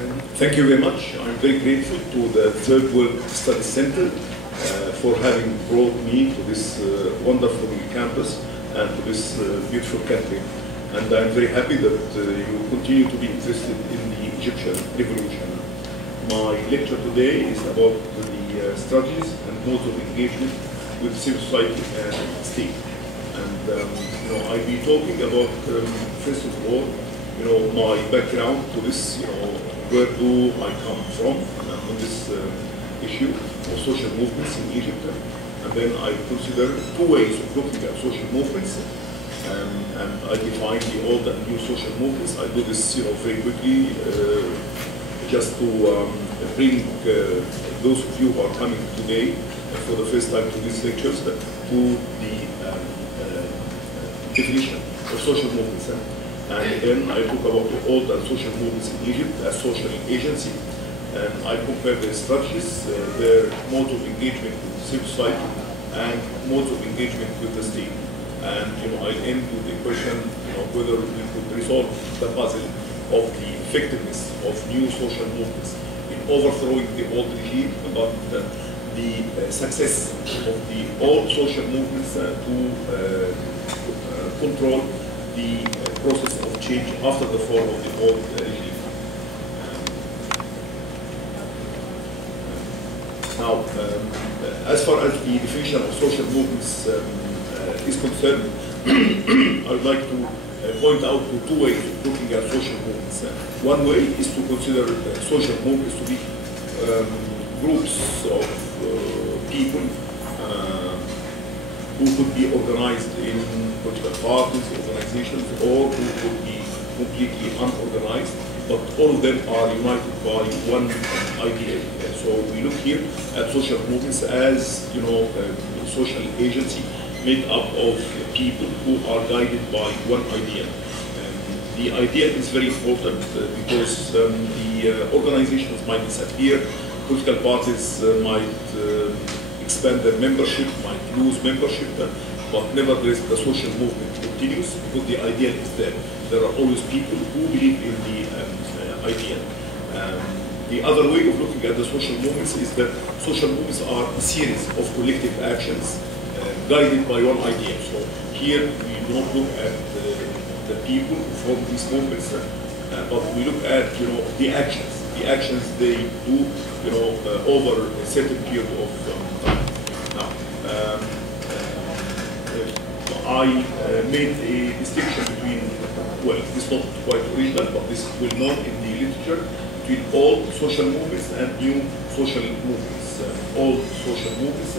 Thank you very much. I'm very grateful to the Third World Studies Center for having brought me to this wonderful campus and to this beautiful country. And I'm very happy that you continue to be interested in the Egyptian revolution. My lecture today is about the strategies and modes of engagement with civil society and state. And I'll be talking about, first of all, my background to this, where do I come from on this issue of social movements in Egypt. And then I consider two ways of looking at social movements. And I define the old and new social movements. I do this, very quickly, just to bring those of you who are coming today for the first time to these lectures to the definition of social movements. And then I talk about the old and social movements in Egypt as social agency. And I compare their strategies, their modes of engagement with civil society, and modes of engagement with the state. And I'll end with the question, whether we could resolve the puzzle of the effectiveness of new social movements in overthrowing the old regime, but the success of the old social movements to control the process of change after the fall of the old regime. Now, as far as the definition of social movements is concerned, I would like to point out two ways of looking at social movements. One way is to consider social movements to be groups of people who could be organized in political parties, organizations, or who could be completely unorganized, but all of them are united by one idea. So we look here at social movements as a social agency made up of people who are guided by one idea. The idea is very important because the organizations might disappear, political parties might expand their membership, might lose membership, but nevertheless the social movement continues because the idea is there. There are always people who believe in the idea. The other way of looking at the social movements is that social movements are a series of collective actions guided by one idea. So here we don't look at the people who form these movements, but we look at the actions. The actions they do over a certain period of time. Now, I made a distinction between, well, this is not quite original, but this is well known in the literature, between old social movements and new social movements. Old social movements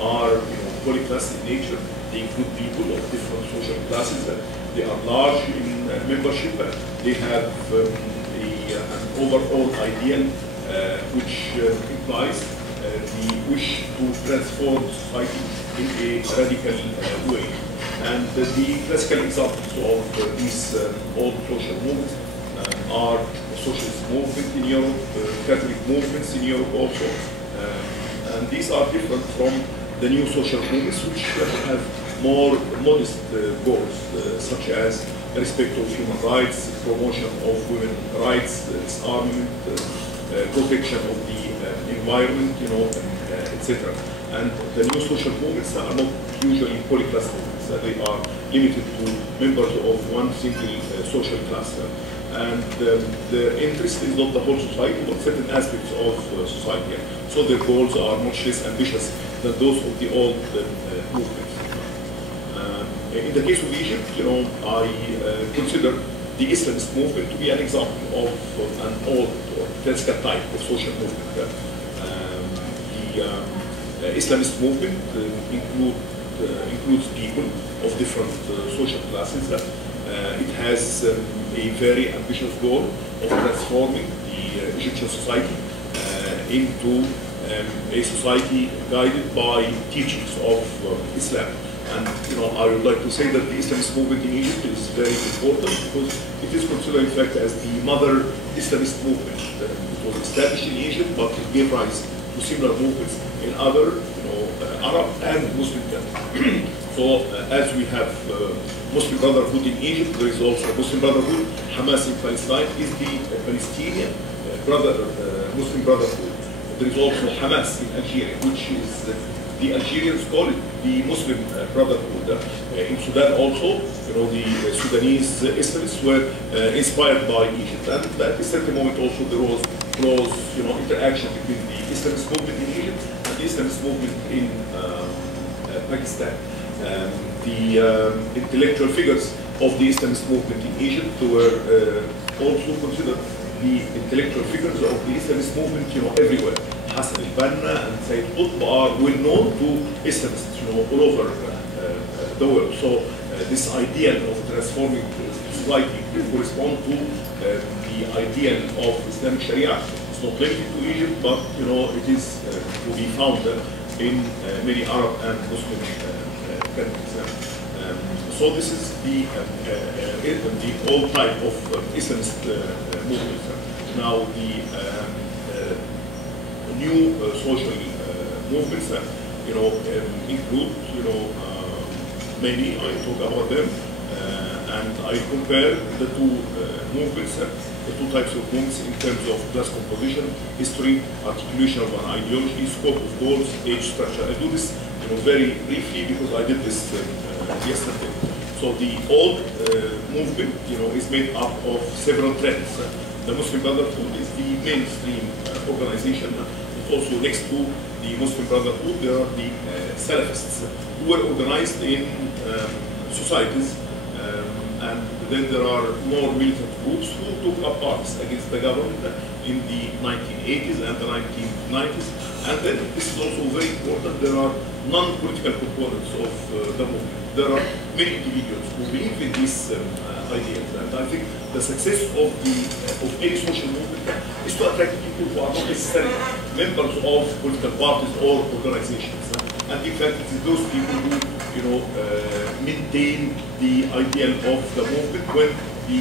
are polyclass in nature. They include people of different social classes. They are large in membership. They have an overall ideal which implies the wish to transform society in a radical way. And the classical examples of these old social movements are the socialist movement in Europe, Catholic movements in Europe also. And these are different from the new social movements, which have more modest goals, such as respect of human rights, promotion of women's rights, disarmament, protection of the environment, etc. And the new social movements are not usually polyclass movements. They are limited to members of one single social class. And their interest is not the whole society, but certain aspects of society. So their goals are much less ambitious than those of the old movements. In the case of Egypt, I consider the Islamist movement to be an example of an old or classical type of social movement. The Islamist movement includes people of different social classes. It has a very ambitious goal of transforming the Egyptian society into a society guided by teachings of Islam. And I would like to say that the Islamist movement in Egypt is very important because it is considered, in fact, as the mother Islamist movement. It was established in Egypt, but it gave rise to similar movements in other, Arab and Muslim countries. So as we have Muslim Brotherhood in Egypt, there is also Muslim Brotherhood. Hamas in Palestine is the Palestinian Muslim Brotherhood. There is also Hamas in Algeria, which is the Algerians call it the Muslim Brotherhood. In Sudan also, the Sudanese Islamists were inspired by Egypt, and at a certain moment also there was close, interaction between the Islamist movement in Egypt and the Islamist movement in Pakistan. The intellectual figures of the Islamist movement in Egypt were also considered the intellectual figures of the Islamist movement, everywhere. Hassan al-Banna and Sayyid Qutb are well known to Islamists, all over the world. So this ideal of transforming society will correspond to the ideal of Islamic Sharia. It's not limited to Egypt, but it is to be found in many Arab and Muslim countries. So this is the old type of Islamist movement. Now the new social movements that include many. I talk about them, and I compare the two movements, the two types of movements in terms of class composition, history, articulation of an ideology, scope of goals, age structure. I do this very briefly because I did this yesterday. So the old movement is made up of several trends. The Muslim Brotherhood is the mainstream organization. Also next to the Muslim Brotherhood, there are the Salafists who were organized in societies, and then there are more militant groups who took up arms against the government in the 1980s and the 1990s. And then this is also very important, there are non-political components of the movement. There are many individuals who believe in these ideas, and I think the success of any social movement is to attract people who are not necessarily members of political parties or organizations. And in fact, it is those people who maintain the ideal of the movement when the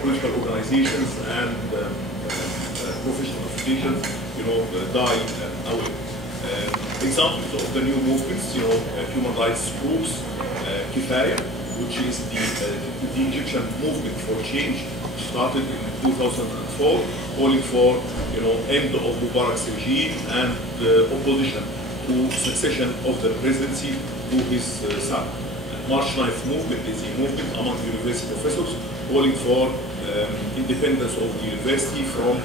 political organizations and professional associations die away. Examples of the new movements, human rights groups, Kifaya, which is the Egyptian movement for change, which started in 2004, calling for end of Mubarak's regime and opposition to succession of the presidency to his son. March 9th movement is a movement among university professors calling for independence of the university from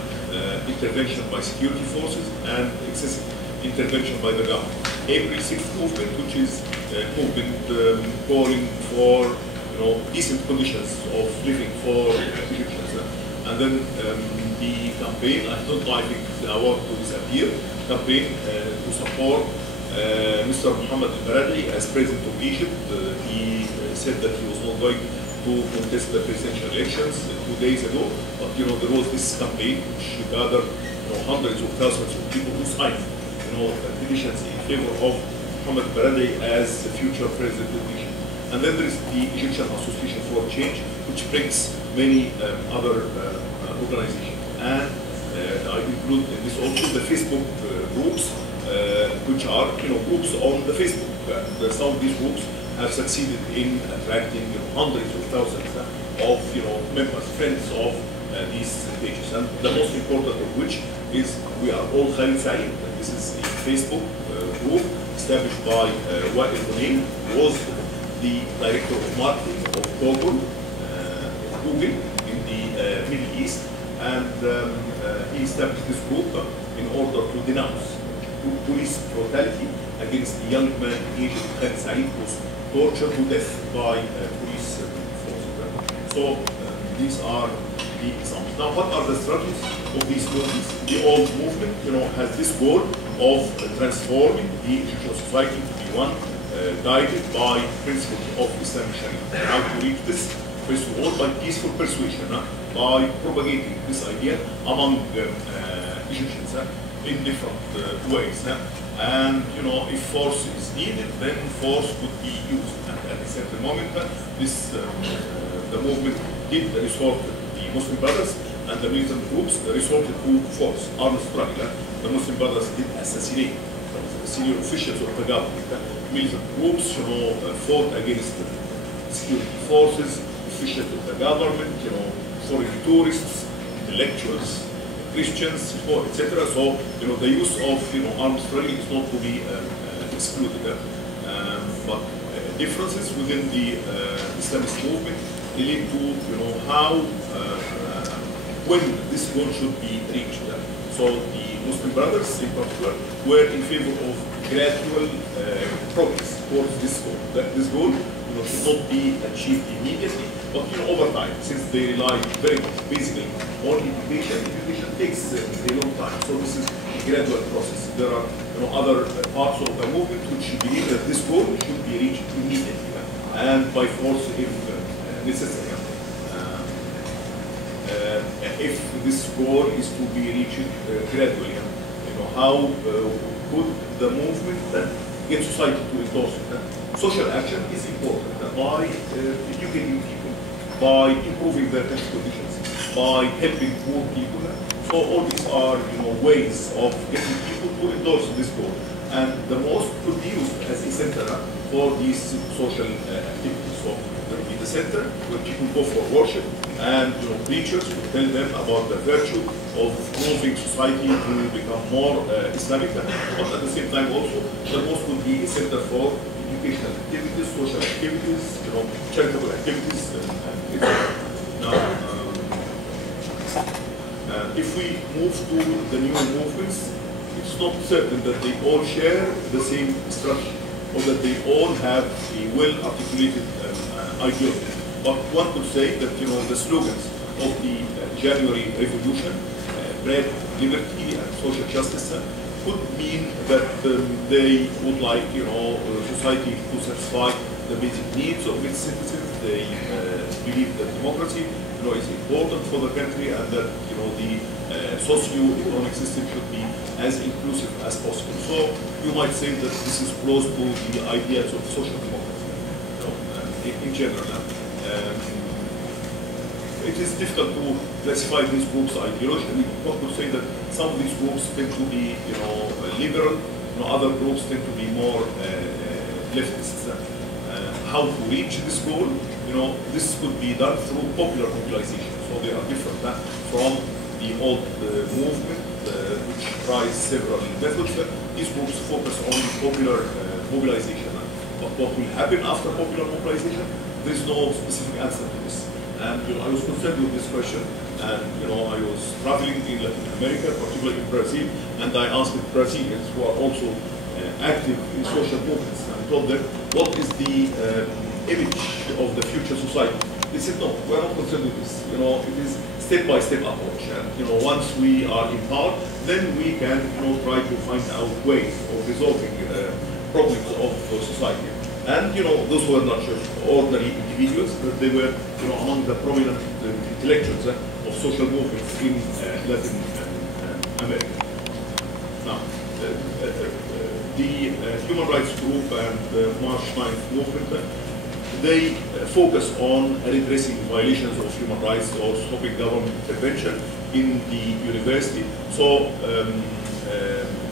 intervention by security forces and excessive intervention by the government. April 6th movement, which is a movement calling for decent conditions of living for Egyptians. And then the campaign, I don't know, I think I want to disappear, campaign to support Mr. Mohammed al-Baradei as president of Egypt. He said that he was not going to contest the presidential elections 2 days ago, but there was this campaign which gathered hundreds of thousands of people who signed petitions in favor of Mohammed al-Baradei as the future president of Egypt. And then there is the Egyptian Association for Change, which brings many other organizations. And I include in this also the Facebook groups, which are groups on the Facebook. Some of these groups have succeeded in attracting hundreds of thousands of members, friends of these pages. And the most important of which is We Are All Khalid Said. This is a Facebook group established by Wa'il Ghunaim, who was the director of marketing of Google in the Middle East, and he established this group in order to denounce police brutality against the young man in Egypt, Khalid Said, who was tortured to death by police forces. So these are the examples. Now, what are the strategies of these movements? The old movement, has this goal of transforming the Egyptian society to be one guided by principles of Islamic Sharia. How to reach this? First of all, by peaceful persuasion, by propagating this idea among Egyptians in different ways. And if force is needed, then force could be used. And at a certain moment, the movement did resort to the Muslim Brothers and the militant groups resorted to force, armed struggle. The Muslim Brothers did assassinate senior officials of the government. Militant groups, fought against security forces, officials of the government, foreign tourists, intellectuals, Christians, etc. So, the use of armed struggle is not to be excluded. But differences within the Islamist movement relate to how when this goal should be reached. So the Muslim brothers in particular were in favor of gradual progress towards this goal. That this goal should not be achieved immediately, but over time, since they rely very much basically on education. Education takes a long time, so this is a gradual process. There are other parts of the movement which believe that this goal should be reached immediately and by force if necessary. If this goal is to be reached gradually, how could the movement get society to endorse it? Social action is important by educating people, by improving their health conditions, by helping poor people. So all these are ways of getting people to endorse this goal. And the mosque could be used as a center for these social activities. So there will be the center where people go for worship, and preachers will tell them about the virtue of moving society to become more Islamic. But at the same time also, the mosque would be a center for educational activities, social activities, charitable activities, etc. Now, if we move to the new movements, it's not certain that they all share the same structure or that they all have a well-articulated ideology. But one could say that the slogans of the January Revolution, bread, liberty, and social justice, could mean that they would like society to satisfy the basic needs of its citizens. They believe that democracy is important for the country, and that the socio-economic system should be as inclusive as possible. So you might say that this is close to the ideas of social democracy in general. It is difficult to classify these groups ideologically. One could say that some of these groups tend to be liberal, other groups tend to be more leftist. How to reach this goal? This could be done through popular mobilization. So they are different from the old movement, which tries several methods. These groups focus on popular mobilization. But what will happen after popular mobilization? There is no specific answer to this. And I was concerned with this question, and I was traveling in Latin America, particularly in Brazil, and I asked the Brazilians who are also active in social movements, and told them, what is the image of the future society? They said, no, we're not concerned with this. It is step-by-step approach. And once we are in power, then we can try to find out ways of resolving problems of society. And those were not just ordinary individuals, but they were among the prominent intellectuals of social movements in Latin America. Now, the human rights group and the March 9th movement, they focus on redressing violations of human rights or stopping government intervention in the university. So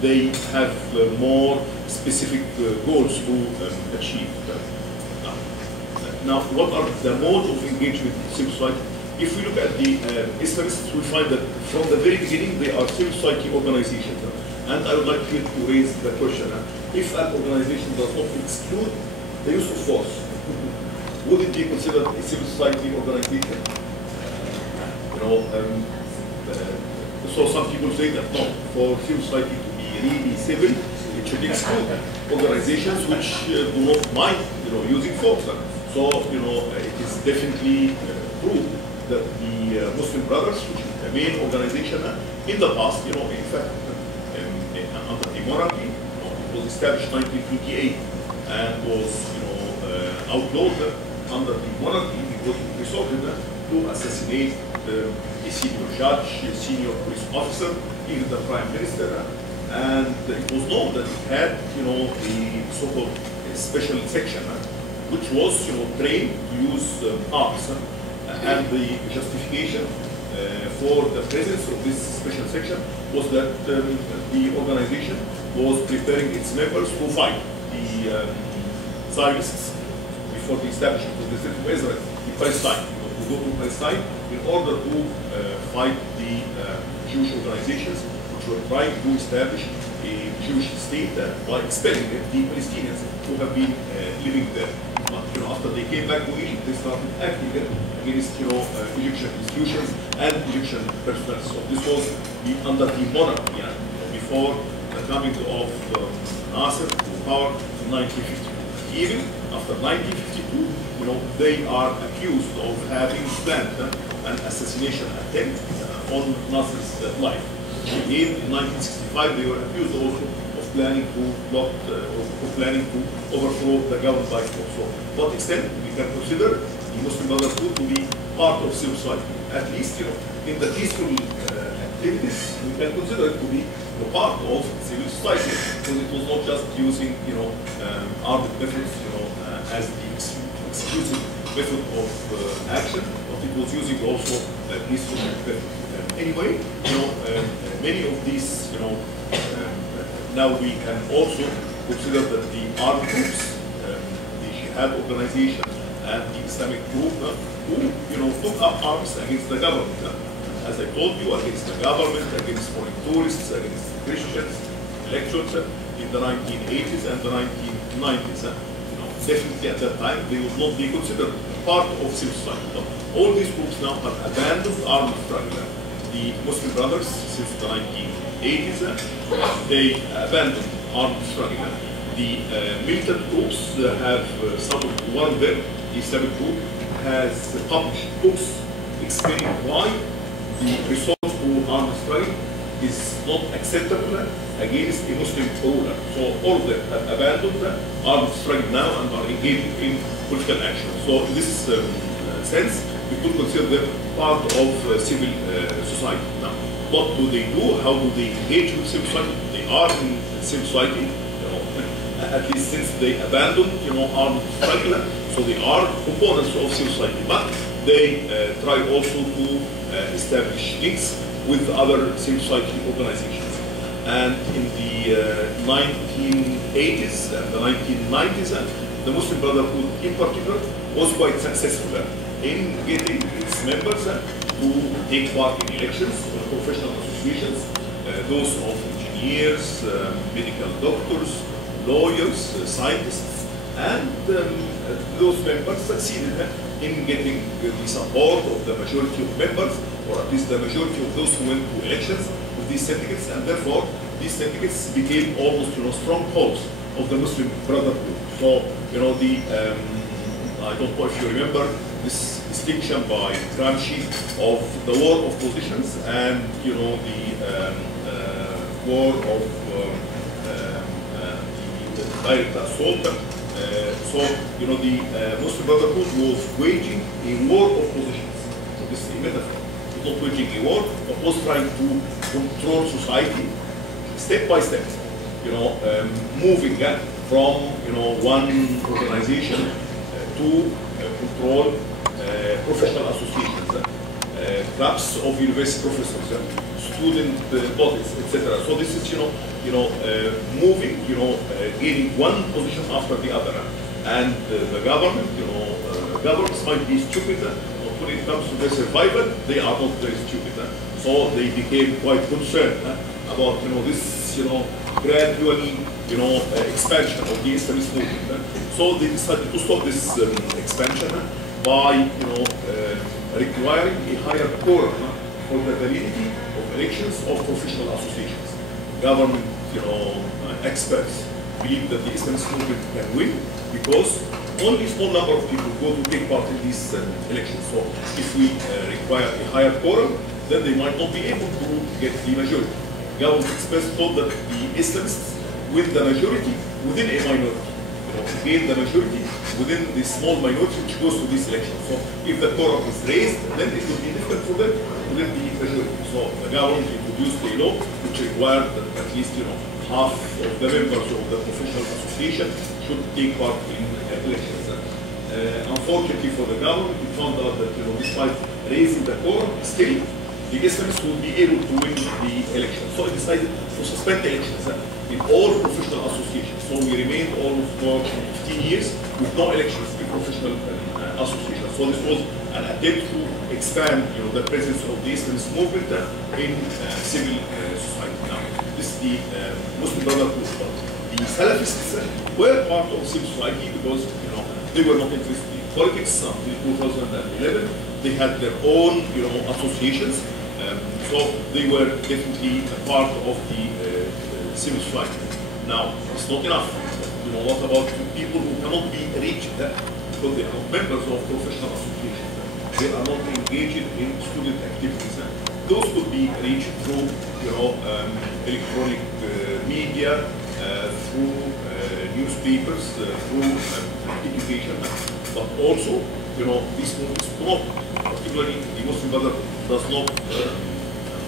they have more specific goals to achieve. Now, what are the modes of engagement in civil society? If we look at the Islamists, we find that from the very beginning they are civil society organizations. And I would like here to raise the question, if an organization does not exclude the use of force, would it be considered a civil society organization? So some people say that no, for civil society to be really civil, it should exclude organizations which do not mind using force. So it is definitely true that the Muslim Brothers, which is the main organization in the past, in fact, under the monarchy, it was established in 1928 and was outlawed under the monarchy because it resorted to assassinate a senior judge, a senior police officer, even the prime minister, and it was known that it had a so-called special section which was trained to use arms, and the justification for the presence of this special section was that the organization was preparing its members to fight the Zionists before the establishment of the state of Israel in Palestine. To go to Palestine in order to fight the Jewish organizations which were trying to establish a Jewish state by expelling the Palestinians who have been living there. But after they came back to Egypt, they started acting against Egyptian institutions and Egyptian personnel. So this was under the monarchy before the coming of Nasser to power in 1952. Even after 1952, they are accused of having planned an assassination attempt on Nasser's life. In 1965, they were accused also of planning to overthrow the government by force. So, to what extent we can consider the Muslim Brotherhood to be part of civil society? At least, in the peaceful activities, we can consider it to be part of civil society, because it was not just using, armed methods, as the exclusive method of action, but it was using also peaceful method. Anyway, many of these, now we can also consider that the armed groups, the Jihad organization, and the Islamic group, who took up arms against the government. As I told you, against the government, against foreign tourists, against Christians, electorate in the 1980s and the 1990s. Definitely at that time, they would not be considered part of civil society. But all these groups now have abandoned armed struggle. The Muslim Brothers, since the 1980s, they abandoned armed struggle. The militant groups have, one of them, the Islamic group, has published books explaining why the resort to armed struggle is not acceptable against a Muslim ruler. So all of them have abandoned armed struggle now and are engaging in political action. So in this sense, we could consider them part of civil society. Now, what do they do? How do they engage with civil society? They are in civil society, at least since they abandoned armed struggle, so they are components of civil society. But they try also to establish links with other civil society organizations. And in the 1980s and the 1990s, the Muslim Brotherhood in particular was quite successful in getting its members to take part in elections, professional associations, those of engineers, medical doctors, lawyers, scientists, and those members succeeded in getting the support of the majority of members, or at least the majority of those who went to elections with these syndicates, and therefore these syndicates became almost strongholds of the Muslim Brotherhood. So I don't know if you remember this distinction by Gramsci of the war of positions and the war of the direct assault. So the Muslim Brotherhood was waging a war of positions. So this is a metaphor. It was not waging a war, but was trying to control society step by step. Moving from one organization to control professional associations, clubs of university professors, student bodies, etc. So this is moving, gaining one position after the other, and the government, governments might be stupid, but when it comes to their survival, they are not very stupid. So they became quite concerned about this gradual expansion of the Islamist movement. So they decided to stop this expansion by requiring a higher quorum for the validity of elections of professional associations. Government experts believe that the Islamist movement can win because only a small number of people go to take part in these elections. So if we require a higher quorum, then they might not be able to get the majority. Government experts thought that the Islamists win the majority within a minority, gain the majority within the small minority which goes to these elections. So if the quorum is raised, then it will be difficult for them to get the majority. So the government introduced a law which required that at least half of the members of the professional association should take part in elections. Unfortunately for the government, we found out that despite raising the quorum, still the Islamists will be able to win the elections. So it decided to suspend elections in all professional associations. So we remained almost for 15 years with no elections in professional associations. So this was an attempt to expand, the presence of the Islamist movement in civil society. Now, this is the Muslim Brotherhood. The Salafists were part of civil society because, they were not interested in politics until 2011. They had their own, associations. So they were definitely a part of the civil society. Now, it's not enough. What about people who cannot be reached because they are not members of professional associations? They are not engaged in student activities. Those could be reached through, electronic media, through newspapers, through education, but also, these movements do not, particularly the Muslim Brotherhood, does not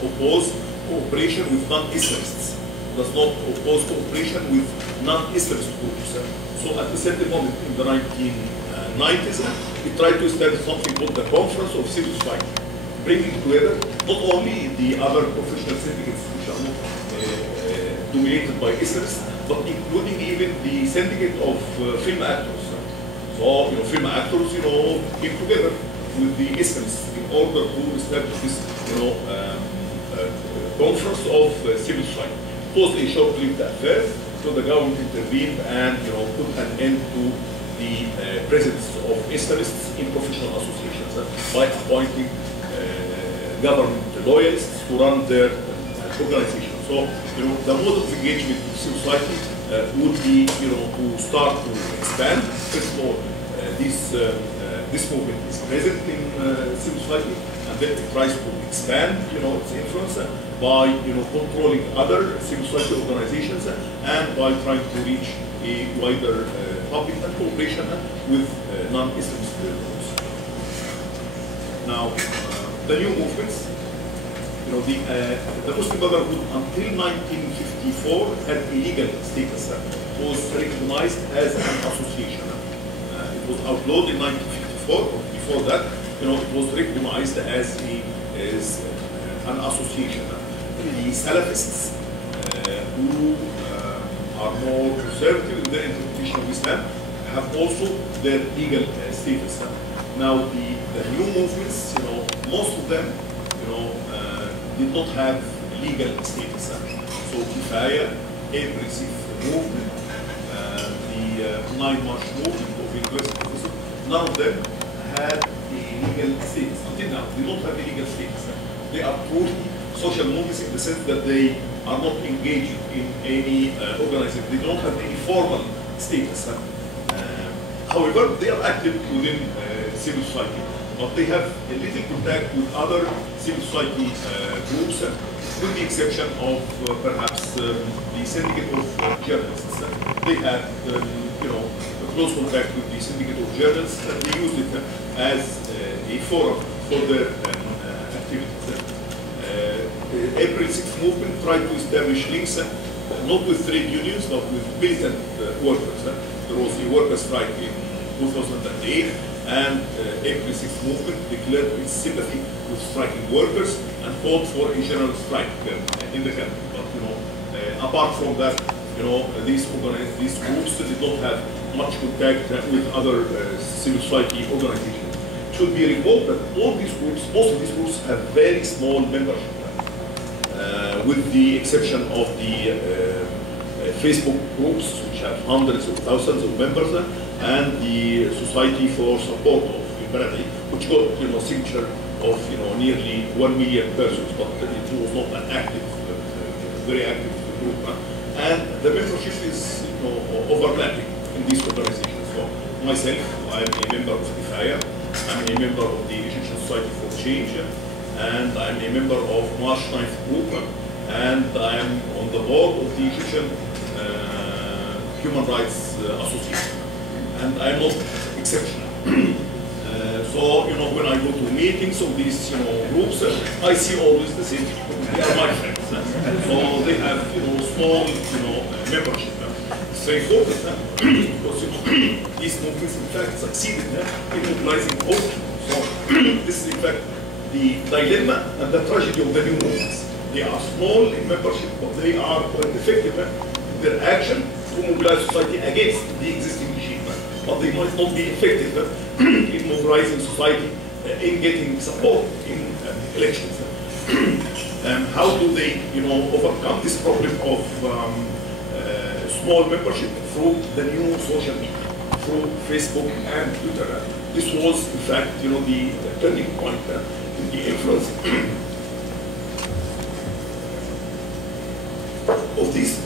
oppose cooperation with non-Islamists, does not oppose cooperation with non-Islamist groups. So at a certain moment in the 1990s, it tried to establish something called the Conference of Civil Society, bringing together not only the other professional syndicates which are not dominated by Islamists, but including even the syndicate of film actors. So, film actors, came together with the Islamists in order to establish this, conference of civil society. It was a short-lived affair, so the government intervened and, put an end to the presence of Islamists in professional associations by appointing government loyalists to run their organization. So, the mode of engagement with civil society would be, to start to expand. First of all, this movement is present in civil society, and then it tries to expand, its influence by, controlling other civil society organizations and by trying to reach a wider public and cooperation with non-Islamist groups. Now, the new movements. The Muslim Brotherhood until 1954 had a legal status. It was recognized as an association. It was outlawed in 1954. Before that, it was recognized as an association. The Salafists, who are more conservative in their interpretation of Islam, have also their legal status. Now, the new movements, most of them, did not have legal status. So Kifaya, April movement, the 9 March movement of university, none of them had a legal status. Until now, they don't have a legal status. They are purely social movements in the sense that they are not engaged in any organization. They don't have any formal status. However, they are active within civil society, but they have a little contact with other civil society groups, with the exception of perhaps the syndicate of journalists. They had, close contact with the syndicate of journalists, and they used it as a forum for their activities. April 6th movement tried to establish links, not with trade unions, but with militant workers. There was a workers' strike in 2008, and April 6th movement declared its sympathy with striking workers and called for a general strike in the country. But apart from that, these groups did not have much contact with other civil society organizations. It should be recalled that all these groups, most of these groups, have very small membership, with the exception of the Facebook groups, which have hundreds of thousands of members, and the Society for Support of Humanity, which got signature of nearly 1 million persons, but it was not an active, very active group. And the membership is overlapping in these organizations. So myself, I am a member of Kifaya, I am a member of the Egyptian Society for Change, and I am a member of March 9th Group, and I am on the board of the Egyptian Human Rights Association. And I am not exceptional. So, when I go to meetings of these, groups, I see always the same people. They are my friends. So they have, small, membership. It's very important because, these movements, in fact, succeeded in mobilizing all. So this is, in fact, the dilemma and the tragedy of the new movements. They are small in membership, but they are quite effective in their action to mobilize society against the existing regime. But they might not be effective in mobilizing society in getting support in elections. How do they, overcome this problem of small membership? Through the new social media, through Facebook and Twitter. This was, in fact, the turning point in the influence of these,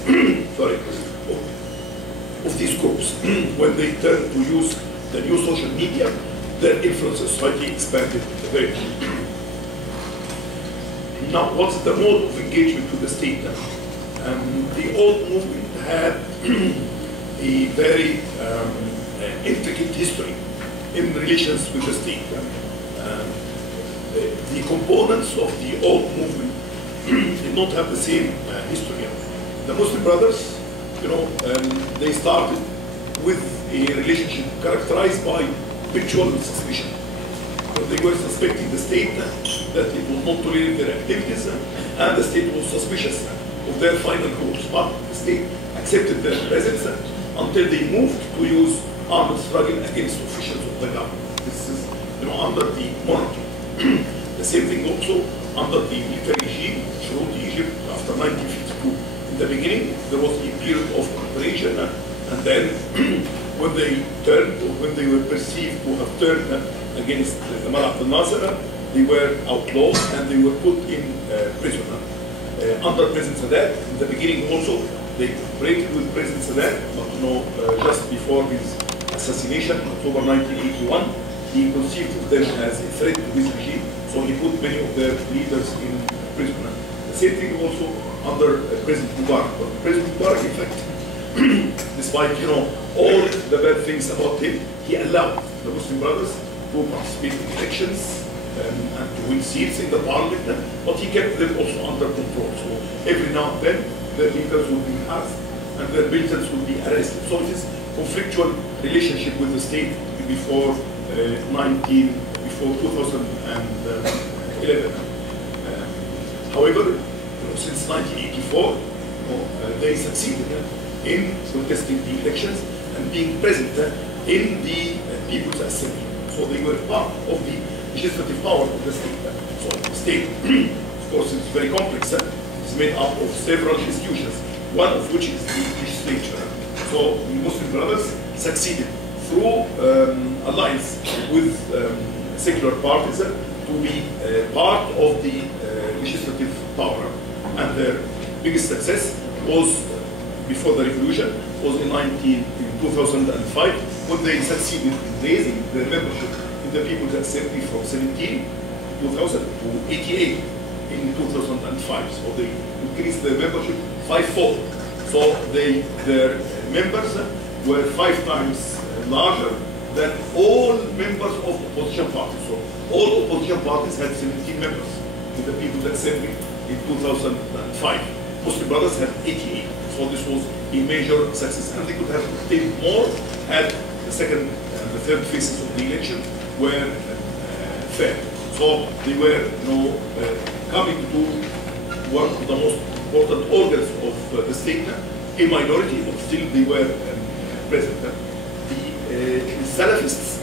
of these groups. When they turned to use the new social media, their influence on society expanded very much. Now, what's the mode of engagement with the state? The old movement had a very intricate history in relations with the state. The components of the old movement did not have the same history. The Muslim Brothers, they started with a relationship characterized by mutual suspicion. They were suspecting the state that it would not tolerate their activities, and the state was suspicious of their final goals. But the state accepted their presence until they moved to use armed struggle against officials of the government. This is, under the monarchy. The same thing also under the military regime, which ruled Egypt after 1952. In the beginning, there was a period of cooperation, and then when they turned, or when they were perceived to have turned against Gamal Abdel Nasser, they were outlawed and they were put in prison. Under President Sadat, in the beginning also, they cooperated with President Sadat, but just before his assassination in October 1981, he conceived of them as a threat to his regime, so he put many of their leaders in prison. The same thing also under President Mubarak. But President Mubarak, in fact, despite all the bad things about him, he allowed the Muslim Brothers to participate in elections and to win seats in the parliament, but he kept them also under control. So every now and then, their leaders would be asked and their militants would be arrested. So it is conflictual relationship with the state before 2011. However, since 1984, they succeeded in contesting the elections and being present in the People's Assembly. So they were part of the legislative power of the state. So the state, of course, is very complex. It's made up of several institutions, one of which is the legislature. So the Muslim Brothers succeeded through alliance with secular parties to be part of the legislative power. And their biggest success was, before the revolution, was in 2005, when they succeeded in raising their membership in the People's Assembly from 17, 2000 to 88 in 2005. So they increased their membership fivefold. So their members were 5 times larger than all members of opposition parties. So all opposition parties had 17 members in the People's Assembly in 2005. Muslim Brothers had 88. So this was a major success, and they could have obtained more had the second and the third phases of the election were fair. So they were coming to one of the most important organs of the state, a minority, but still they were present. The Salafists,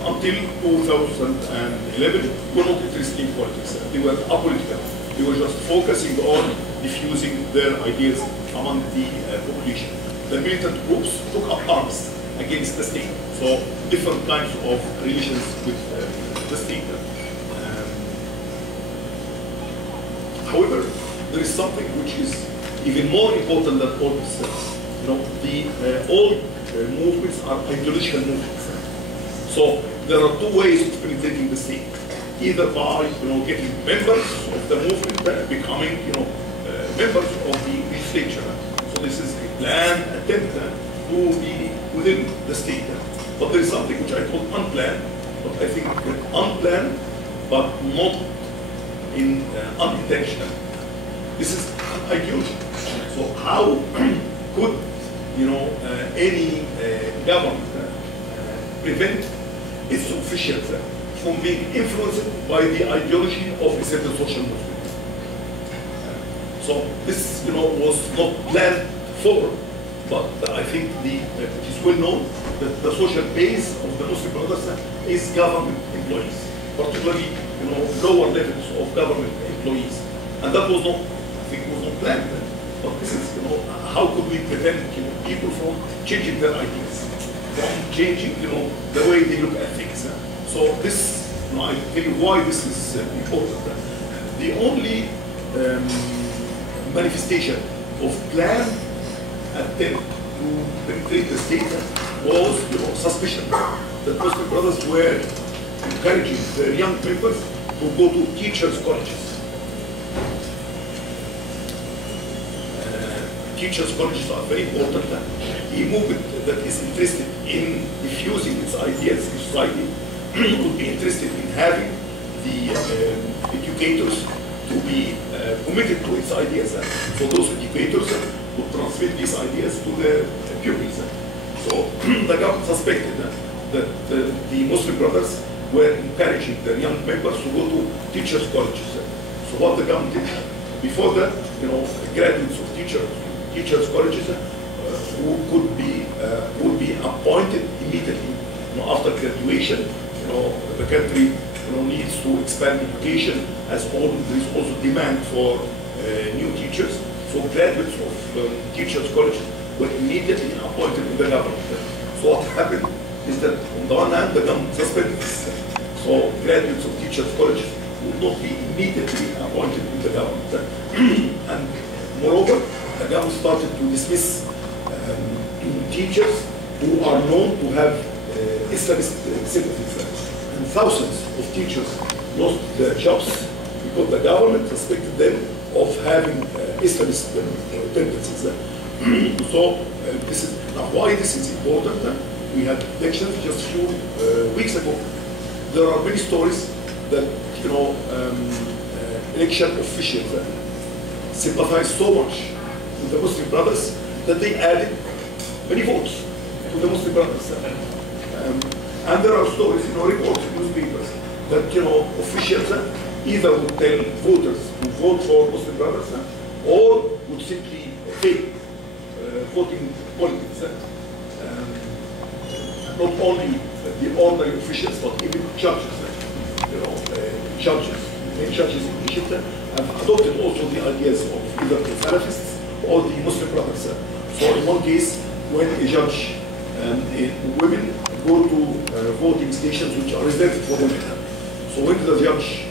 until 2011, were not interested in politics. They were apolitical. They were just focusing on diffusing their ideas among the population. The militant groups took up arms against the state. So different kinds of relations with the state. However, there is something which is even more important than all this. All movements are ideological movements. So there are 2 ways of penetrating the state. Either by getting members of the movement, becoming members of the legislature. So this is a planned attempt to be within the state. But there is something which I call unplanned, but I think unplanned, but not unintentional. This is ideology. So how could any government prevent its officials from being influenced by the ideology of a certain social movement? So this, was not planned for, but I think it is well known that the social base of the Muslim Brothers is government employees, particularly, lower levels of government employees. And that was not, I think, was not planned. But this is, how could we prevent, people from changing their ideas, from changing, the way they look at things. So this, I tell you why this is important. The only manifestation of planned attempt to penetrate the state was, suspicion that Muslim Brothers were encouraging their young members to go to teachers' colleges. Teachers' colleges are very important. A movement that is interested in diffusing its ideas in society would be interested in having the educators to be committed to its ideas. So those educators would transmit these ideas to their pupils. So the government suspected that the Muslim Brothers were encouraging their young members to go to teachers' colleges. So what the government did, before that, graduates of teachers' colleges would be appointed immediately. After graduation, the country needs to expand education, as there is also demand for new teachers. So graduates of teachers' colleges were immediately appointed in the government. So what happened is that on the one hand, the government suspended this. So graduates of teachers' colleges would not be immediately appointed in the government. And moreover, the government started to dismiss teachers who are known to have Islamist sympathies. And thousands of teachers lost their jobs because the government suspected them of having Islamist tendencies. So this is now why this is important. We had elections just a few weeks ago. There are many stories that election officials sympathize so much with the Muslim Brothers that they added many votes to the Muslim Brothers. And there are stories, reports in newspapers that officials either would tell voters to vote for Muslim Brothers or would simply fake voting politics. Not only the ordinary officials, but even judges. Many judges in Egypt have adopted also the ideas of either the Salafists or the Muslim Brothers. So in one case, when a judge, women go to voting stations which are reserved for women. So when the judge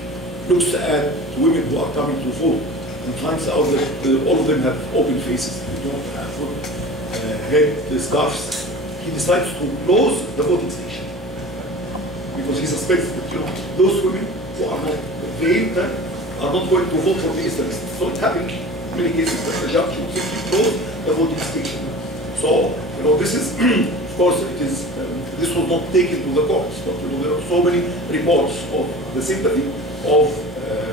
looks at women who are coming to vote and finds out that all of them have open faces, they don't have head scarves, he decides to close the voting station because he suspects that those women who are not veiled are not going to vote for the Islamists. So it happened in many cases that the judge would simply close the voting station. So this is, of course, this was not taken to the courts, but there are so many reports of the sympathy of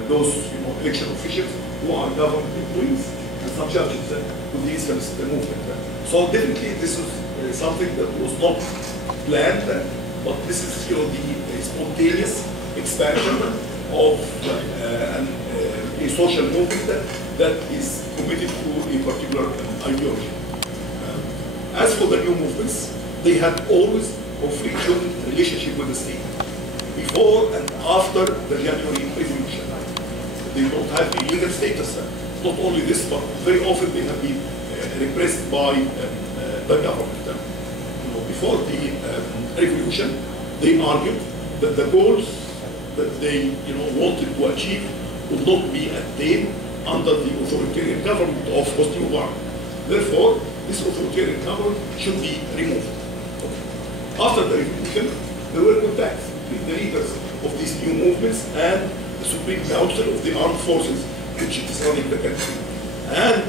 those election officials who are government employees and some judges to the Islamist movement. So definitely this is something that was not planned, but this is the spontaneous expansion of a social movement that is committed to a particular ideology. As for the new movements, they had always conflictual relationship with the state, before and after the January Revolution. They don't have the legal status. Not only this, but very often they have been repressed by the government. Before the revolution, they argued that the goals that they wanted to achieve would not be attained under the authoritarian government of Hosni Mubarak. Therefore, this authoritarian government should be removed. After the revolution, there were contacts between the leaders of these new movements and the Supreme Council of the Armed Forces, which is running the country. And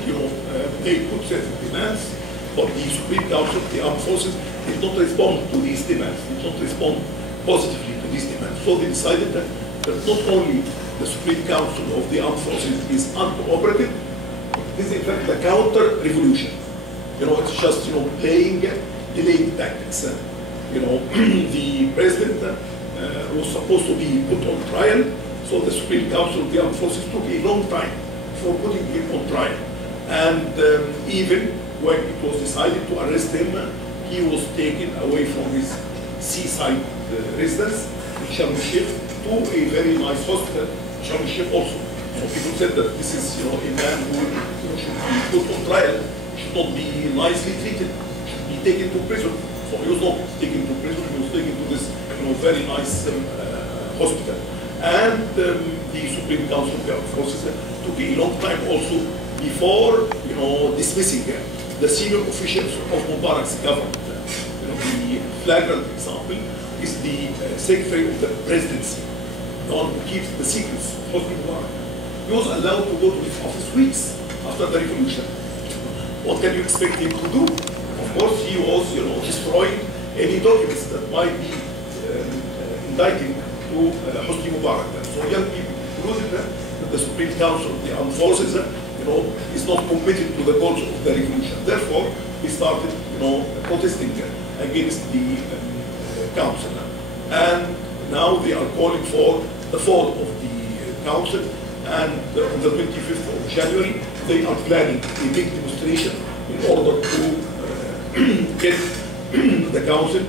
they put certain demands, but the Supreme Council of the Armed Forces did not respond to these demands, did not respond positively to these demands. So they decided that not only the Supreme Council of the Armed Forces is uncooperative, this is in fact the counter-revolution. It's just playing delaying tactics. The president was supposed to be put on trial, so the Supreme Council of the Armed Forces took a long time for putting him on trial. And even when it was decided to arrest him, he was taken away from his seaside residence in Sharm el-Sheikh to a very nice hospital, Sharm el-Sheikh also. So people said that this is, a man who should be put on trial, should not be nicely treated, should be taken to prison. So he was not taken to prison, he was taken to this, very nice hospital. And the Supreme Council of the Armed Forces took a long time also before, dismissing the senior officials of Mubarak's government. The flagrant example is the Secretary of the Presidency, the one who keeps the secrets of Hosni Mubarak. He was allowed to go to his office weeks after the revolution. What can you expect him to do? Of course, he was, destroying any documents that might be indicting to Hosni Mubarak. So young people concluded that the Supreme Council of the Armed Forces, is not committed to the goals of the revolution. Therefore, we started, protesting against the council. And now they are calling for the fall of the council. And on the 25th of January, they are planning a big demonstration in order to get the council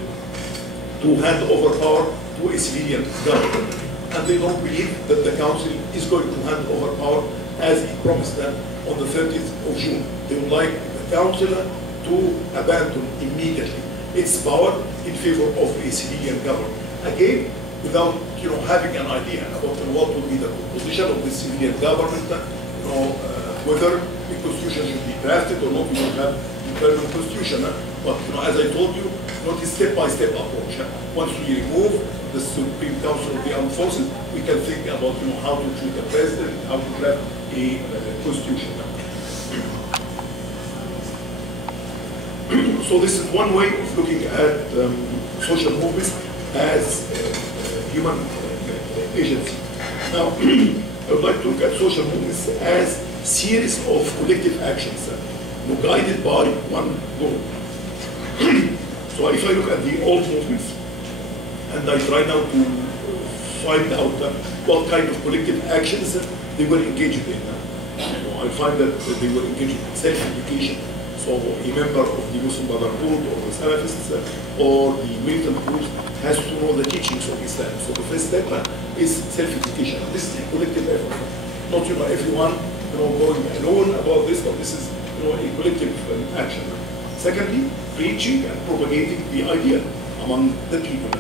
to hand over power to a civilian government. And they don't believe that the council is going to hand over power as it promised them on the 30th of June. They would like the council to abandon immediately its power in favor of a civilian government. Again, without having an idea about what would be the composition of the civilian government, whether the constitution should be drafted or not. We don't have a permanent constitution, but as I told you, not a step-by-step approach. Once we remove the Supreme Council of the Armed Forces, we can think about how to choose the president, how to draft a constitution. So this is one way of looking at social movements as human agency. Now, I would like to look at social movements as series of collective actions guided by one goal. So if I look at the old movements, and I try now to find out what kind of collective actions they were engaged in. I find that they were engaged in self-education. So a member of the Muslim Brotherhood or the Salafists or the militant groups has to know the teachings of Islam. So the first step is self-education. This is a collective effort. Not everyone going alone about this, but this is a collective action. Secondly, preaching and propagating the idea among the people.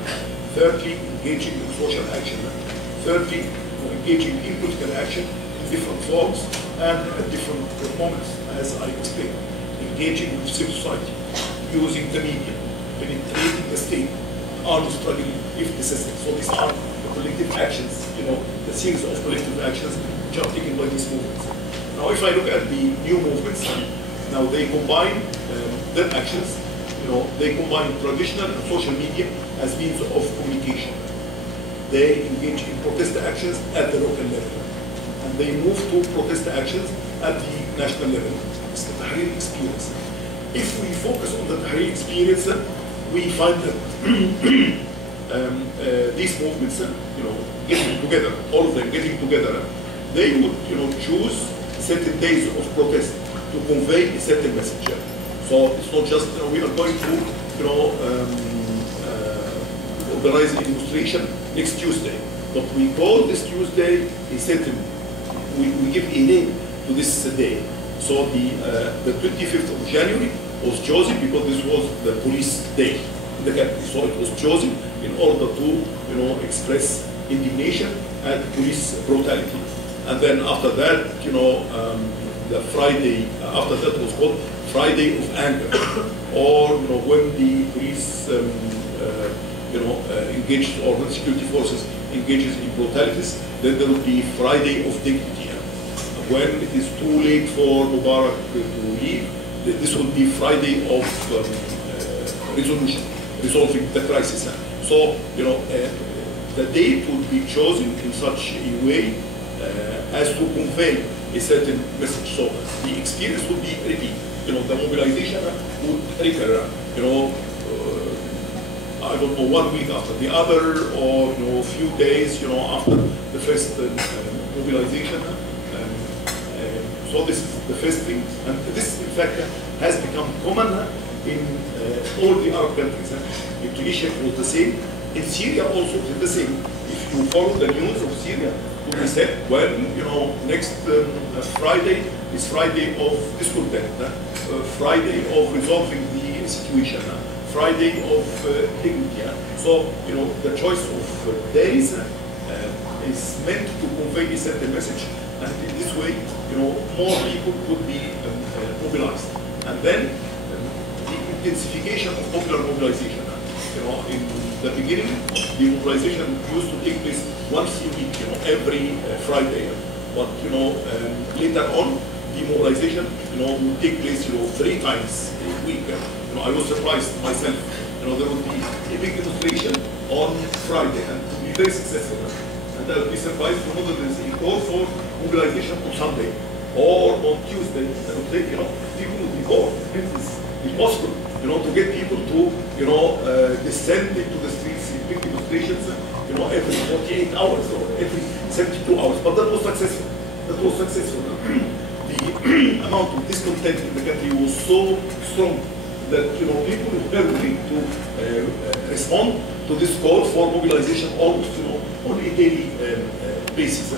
Thirdly, engaging in social action. Thirdly, engaging in political action in different forms and at different moments, as I explained. Engaging with civil society, using the media, penetrating the state, armed struggle if necessary. So these are the collective actions, the series of collective actions which are taken by these movements. Now, if I look at the new movements, now they combine their actions, they combine traditional and social media as means of communication. They engage in protest actions at the local level. And they move to protest actions at the national level. It's the Tahrir experience. If we focus on the Tahrir experience, we find that these movements, getting together, all of them getting together, they would, choose certain days of protest to convey a certain message. So it's not just we are going to, organize a demonstration next Tuesday, but we call this Tuesday a certain. We give a name to this day. So the 25th of January was chosen because this was the police day in the country. So it was chosen in order to, express indignation at police brutality. And then after that, the Friday after that was called Friday of Anger, or when the police, engaged, or when security forces engages in brutalities, then there will be Friday of Dignity. When it is too late for Mubarak to leave, this will be Friday of resolution, resolving the crisis. So, the date would be chosen in such a way as to convey a certain message. So the experience would be repeat. The mobilization would recur. I don't know, 1 week after the other, or a few days, after the first mobilization. So this is the first thing, and this in fact has become common in all the Arab countries. In Tunisia it was the same. In Syria also it is the same. If you follow the news of Syria, we said, well, you know, next Friday is Friday of discontent, Friday of resolving the situation, Friday of dignity. So, you know, the choice of days is meant to convey a certain message, and in this way, you know, more people could be mobilized. And then the intensification of popular mobilization. You know, in the beginning, the mobilization used to take place once a week, you know, every Friday. But, you know, later on, the mobilization, you know, would take place, you know, 3 times a week. You know, I was surprised myself. You know, there would be a big demonstration on Friday and it would be very successful. And I would be surprised to know that there is a call for mobilization on Sunday or on Tuesday. I would say, you know, people would be bored. It is impossible, you know, to get people to, you know, descend into the streets in big demonstrations, you know, every 48 hours or every 72 hours. But that was successful. That was successful. The amount of discontent in the country was so strong that, you know, people were willing to respond to this call for mobilization almost, you know, on a daily basis.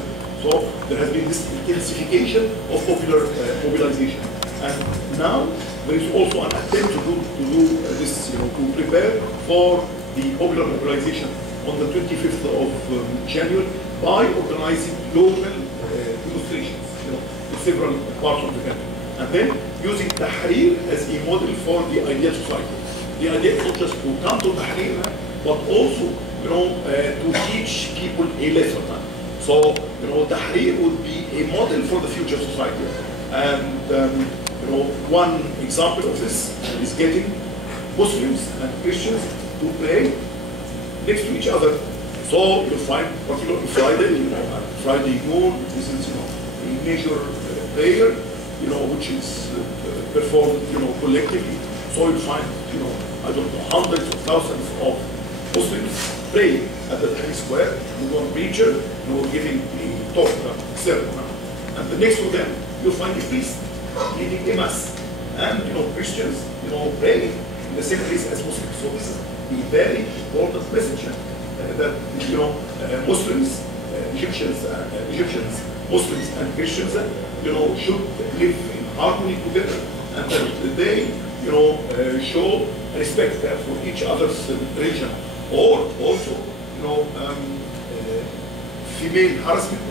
So there has been this intensification of popular mobilization. And now there is also an attempt to do this, you know, to prepare for the popular mobilization on the 25th of January by organizing local demonstrations, you know, in several parts of the country. And then using Tahrir as a model for the ideal society. The idea is not just to come to Tahrir, but also, you know, to teach people a lesson. So, you know, Tahrir would be a model for the future society. And you know, one example of this is getting Muslims and Christians to pray next to each other. So you'll find, particularly Friday, you know, Friday noon, this is, you know, a major prayer, you know, which is performed, you know, collectively. So you'll find, you know, I don't know, hundreds of thousands of Muslims praying at the Tahrir Square, with one preacher, you know, giving the talk, sermon. And the next to them, you'll find a priest leading a mass, and, you know, Christians, you know, praying in the same place as Muslims. So this is a very important message that, you know, Muslims, Egyptians, Muslims and Christians, you know, should live in harmony together, and that they, you know, show respect for each other's religion. Or also, you know, female harassment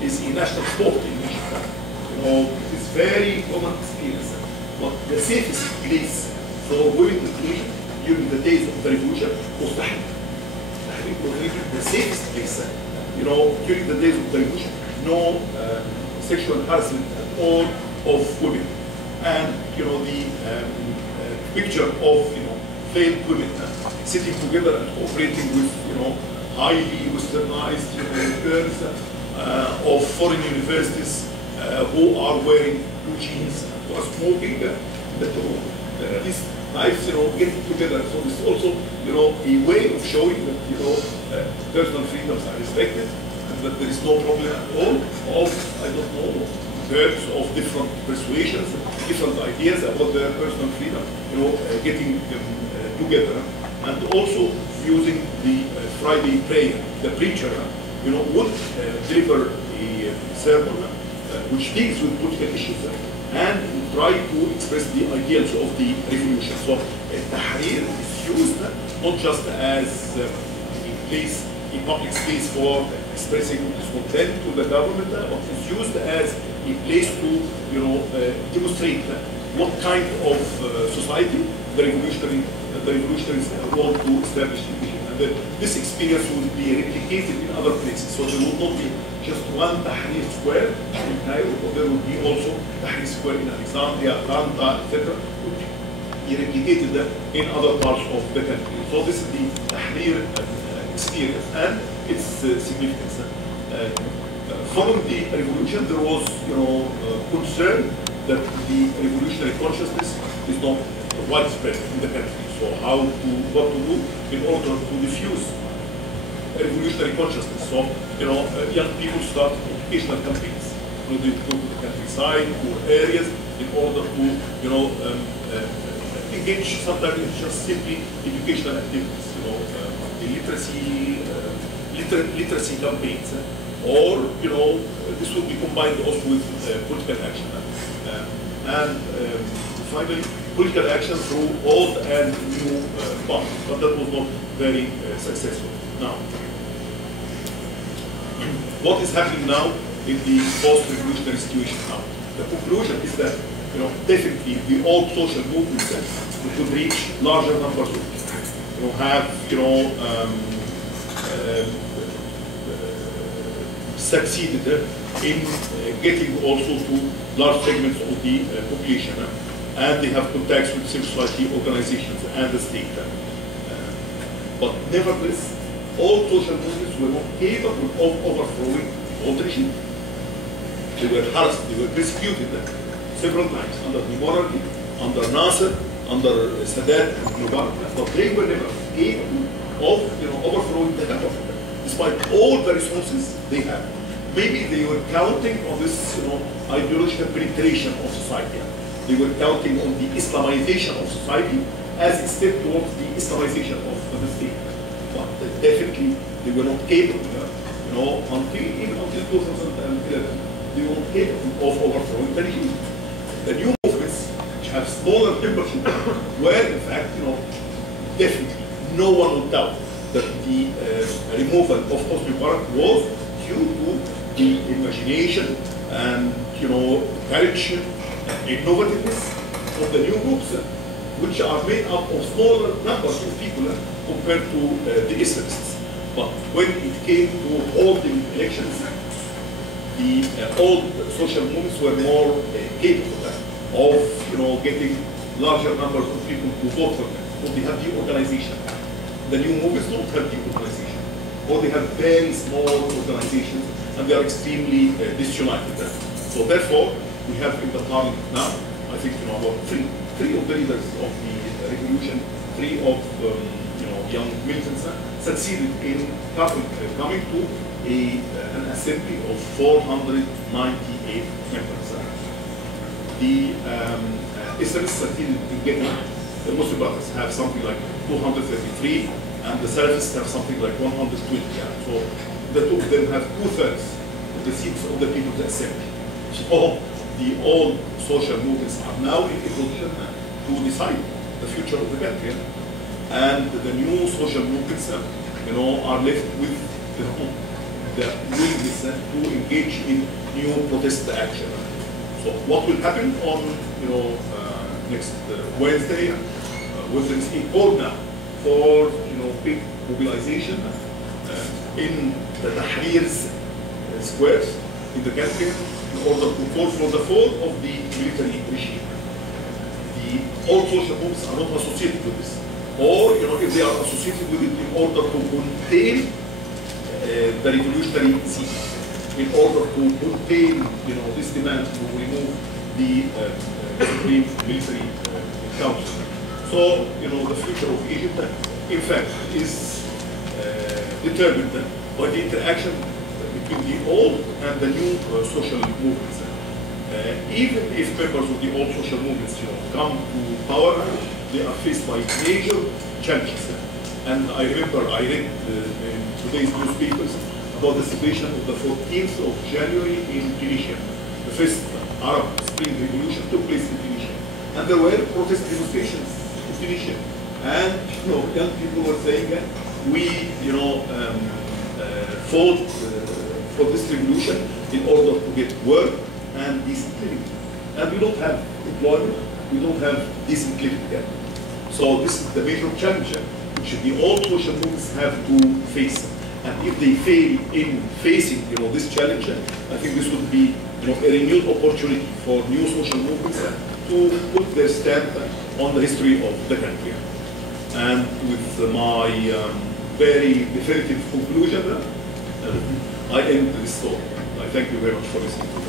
is a national sport in Egypt. You know, it is very common experience. But the safest place for women in Tunisia during the days of the revolution was Tahrir. Tahrir was really the safest place. You know, during the days of the revolution, no sexual harassment at all of women. And, you know, the picture of, you know, veiled women sitting together and cooperating with, you know, highly westernized, you know, girls of foreign universities who are wearing blue jeans, who are smoking, these lives, you know, getting together. So this is also, you know, a way of showing that, you know, personal freedoms are respected, and that there is no problem at all of, I don't know, girls of different persuasions, different ideas about their personal freedom, you know, getting them together. And also using the Friday prayer, the preacher, you know, would deliver a sermon which deals with political issues and try to express the ideals of the revolution. So Tahrir is used not just as a place, a public space for expressing discontent to the government, but it's used as a place to, you know, demonstrate what kind of society the revolutionaries want to establish in Egypt. And this experience will be replicated in other places. So there will not be just one Tahrir Square in Cairo, but there will be also Tahrir Square in Alexandria, Atlanta, etc., which will be replicated in other parts of the country. So this is the Tahrir experience and its significance. Following the revolution, there was, you know, concern that the revolutionary consciousness is not widespread in the country. So what to do in order to diffuse revolutionary consciousness? So, you know, young people start educational campaigns. They go to the countryside, poor areas, in order to, engage. Sometimes it's just simply educational activities, the literacy campaigns, or this will be combined also with political action. And finally, political action through old and new parties, but that was not very successful. Now, what is happening now in the post-revolutionary situation now? The conclusion is that definitely the old social movements could reach larger numbers of people. Have succeeded in getting also to large segments of the population, and they have contacts with civil society organizations and the state. But nevertheless, all social movements were not capable of overthrowing old regime. They were harassed, they were persecuted several times under the monarchy, under Nasser, under Sadat and Mubarak, but they were never capable of overthrowing the government, despite all the resources they had. Maybe they were counting on this ideological penetration of society. They were counting on the Islamization of society as a step towards the Islamization of the state. But definitely they were not capable, until 2011, they were not capable of overthrowing the regime. The new movements, which have smaller membership, were in fact, definitely no one would doubt that the removal of Hosni Mubarak was due to the imagination and courage and innovativeness of the new groups, which are made up of smaller numbers of people compared to the Islamists. But when it came to holding elections, the old social movements were more capable of getting larger numbers of people to vote for them. So they have the organization. The new movements don't have the organization, or they have very small organizations, and they are extremely disunited. So therefore, we have in the parliament now, I think about three of the leaders of the revolution, three of young militants succeeded in coming to an assembly of 498 members. The Islamists succeeded in getting, the Muslim brothers have something like 233, and the Salafists have something like 120. So the two of them have 2/3 of the seats of the People's Assembly. So the old social movements are now in a position to decide the future of the country, and the new social movements, are left with the willingness to engage in new protest action. So what will happen on next Wednesday? There is a call now for big mobilization in the Tahrir's squares in the country in order to call for the fall of the military regime. All social movements are not associated with this, or if they are associated with it in order to contain the revolutionary zeal, in order to contain this demand to remove the Supreme Military Council. So the future of Egypt, in fact, is determined by the interaction between the old and the new social movements. Even if members of the old social movements come to power, they are faced by major challenges. And I remember I read in today's newspapers about the situation of the 14th of January in Tunisia. The first Arab Spring Revolution took place in Tunisia. And there were protest demonstrations in Tunisia. And young people were saying that we fought for this revolution in order to get work and decent living. And we don't have employment, we don't have decent living yet. So this is the major challenge which the old social movements have to face. And if they fail in facing this challenge, I think this would be a renewed opportunity for new social movements to put their stamp on the history of the country. And with my very definitive conclusion, I end this talk. I thank you very much for listening.